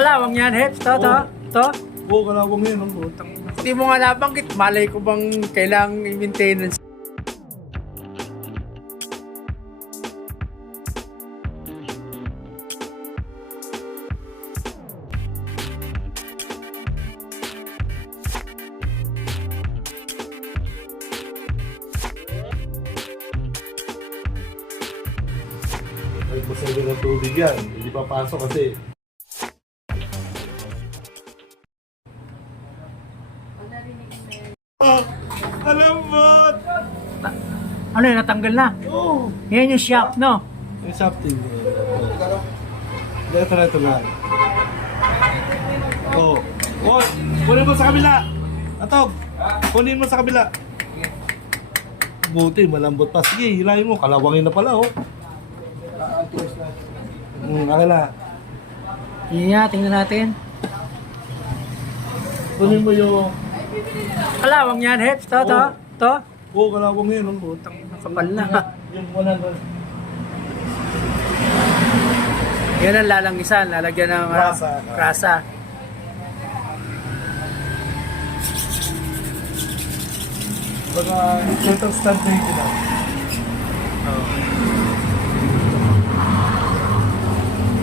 Kalawang yan, Heps. To. Oo, kalawang yan. Ang butang. Hindi mo nga nabanggit. Malay ko bang kailangang i-maintenance? Ay, masaya ng tubig yan. Hindi papasok kasi. Oh, kalambot! Ano yun, natanggal na? Oo. Yan yung shock, no? Yung something. Ito na. Oo. Oh, kunin mo sa kabila. Atog, kunin mo sa kabila. Buti, malambot pa. Sige, hilahin mo. Kalawangin na pala, oh. Okay na. Yun nga, tingnan natin. Kunin mo yung... Kalawang yan, Heps. To. Oo, kalawang yun. Ang butang. Kapal na. Yung 100. Yan ang lalangisan. Lalagyan ng krasa. Baka total stand na yun na.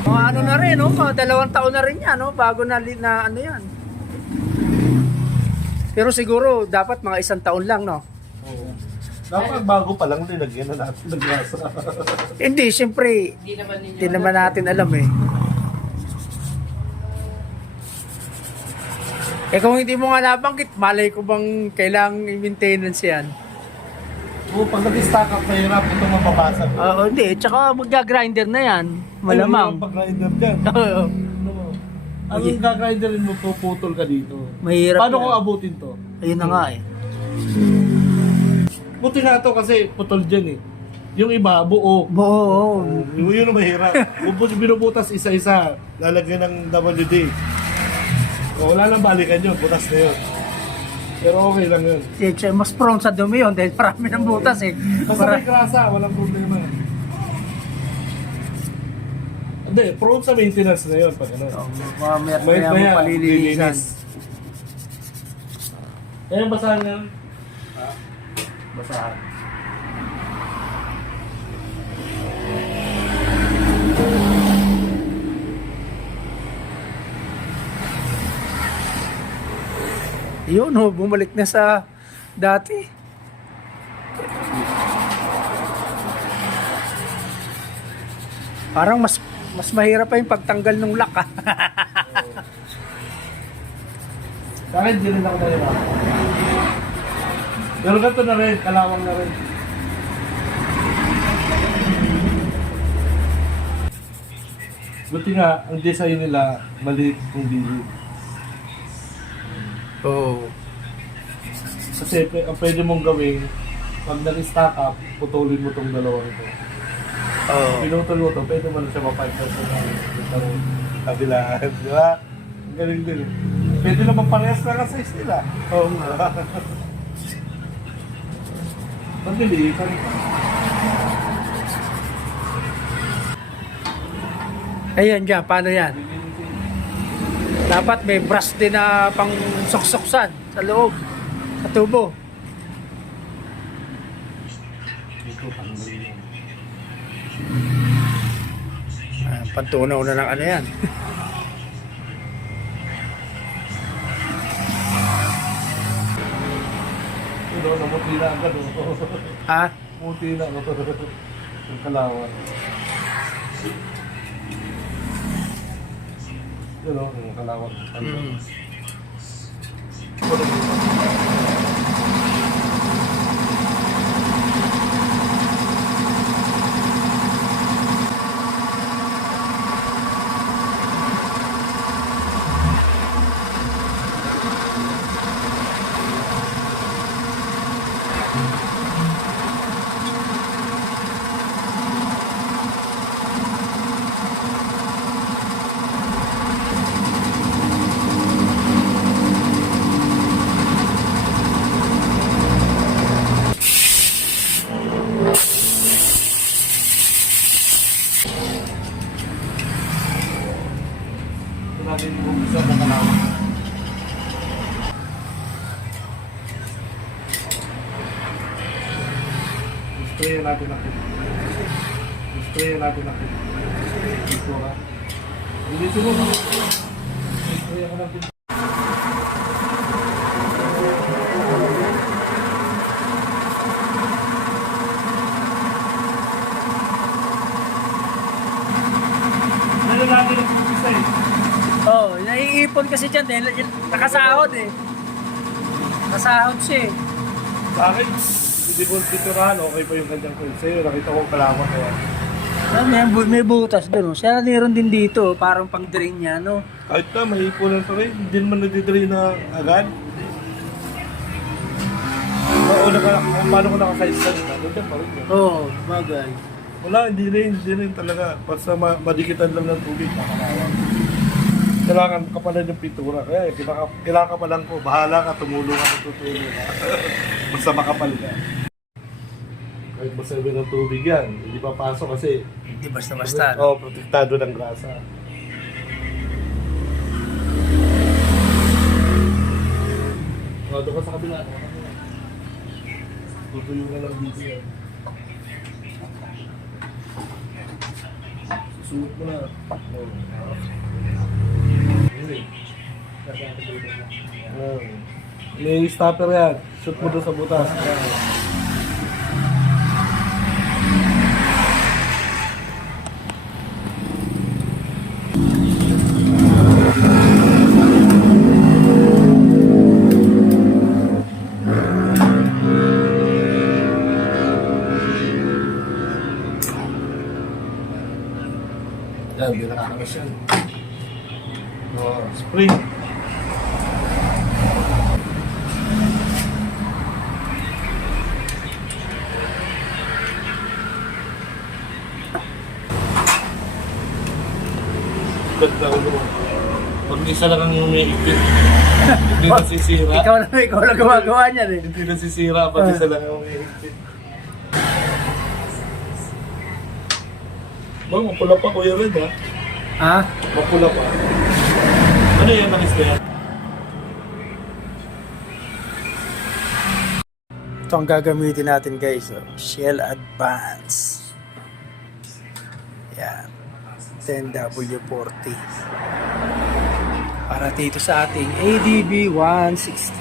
Mga ano na rin, no? Mga 2 taon na rin yan, no? Bago na ano yan. Pero siguro, dapat mga 1 taon lang, no? Oo. Dapat bago pa lang linagyan na natin ng grasa. Hindi, siyempre, hindi naman natin alam eh. Eh kung hindi mo nga nabanggit, malay ko bang kailangang i-maintenance yan? Oo, pag nag-stack up, mahirap itong mapapasag. Oo, hindi. Tsaka mag-grinder na yan. Malamang. Ay, pag-grinder dyan. Oo. Ang gagrinderin mo, puputol ka dito. Mahirap Paano yan. ko abutin to? Ayun na nga eh. Buti nga to kasi putol dyan eh. Yung iba, buo. Oo. Yun ang mahirap. Binubutas isa-isa. Lalagyan ng WD. O, wala nang balikan yun. Butas na yun. Pero okay lang yun. Siyempre, mas prone sa dumi yun dahil marami ng butas eh. Basta may grasa, walang problema. Hindi, prone sa maintenance na yun. Pag ano. Meron May kaya mo palilinisan. Kaya basahan nga. Basahan. Yun oh, bumalik na sa dati. Parang mas mahirap pa yung pagtanggal ng lock ah. Sa akin, di rin ako nahirap. Pero ganito na rin, kalawang na rin. Buti nga, ang design nila, maliit kung bilid. Oo. Kasi ang pwede mong gawin, pag nag-stack up, putulin mo tong dalawang ito. Oo. Pinutol mo to, pwede mo na siya mapagkas sa kabilaan. Di ba? Ang galing din. Pwede naman parehas na ang size nila. Oo nga. Pagdili, Ayan dyan, paano yan? Dapat may brush din na pang soksoksan sa loob, sa tubo. Pantunaw na ng ano yan. Ito, namuti na agad. Ha? Muti na. Yung kalawan. Yun o, yung kalawan. natin umpisa na kalawang. Sprayan natin natin. Sprayan natin natin. Dito ka. Dito mo. Sprayan ka natin. Ano natin ang umpisa eh? Oh, naiipon kasi dyan dahil nakasahod eh. Nakasahod siya eh. Sa akin, hindi ko titirahan, okay pa yung kanyang coil. Sa'yo, nakita ko kalawang kaya. May butas doon. Siya meron din dito, parang pang drain niya, no? Kahit na, may ipunan pa rin. Hindi naman nadidrain na agad. Paano ko nakasize ka rin? Doon pa rin. Oo, oh, bagay. Wala, hindi rin talaga. Basta madikitan lang ng tubig, makalawang. Kailangan kapalan yung pintura. Kaya kailangan kapalan ko. Bahala ka, tumulong ka, tutulong ka. Basta makapal ka. Kahit masabi ng tubig yan, hindi papasok kasi Hindi basta-basta. Oo, protektado ng grasa. Doon ka sa kabila. Tutuyo ka lang dito yan. Susunod mo na. May stopper yan. Shoot mo doon sa butas. Yan, hindi nakakalas yan. Spring. Ganda ko naman. Pag isa lang ang umiikit, hindi nasisira. Ikaw lang gumagawa niyan eh. Hindi nasisira, pag isa lang ang umiikit. Bang, mapula pa Kuya Red ha? Ha? Mapula pa. Ano yan, nakis na yan? Ito ang gagamitin natin guys. Oh. Shell Advance. Yan. 10W40. Para dito sa ating ADB 160.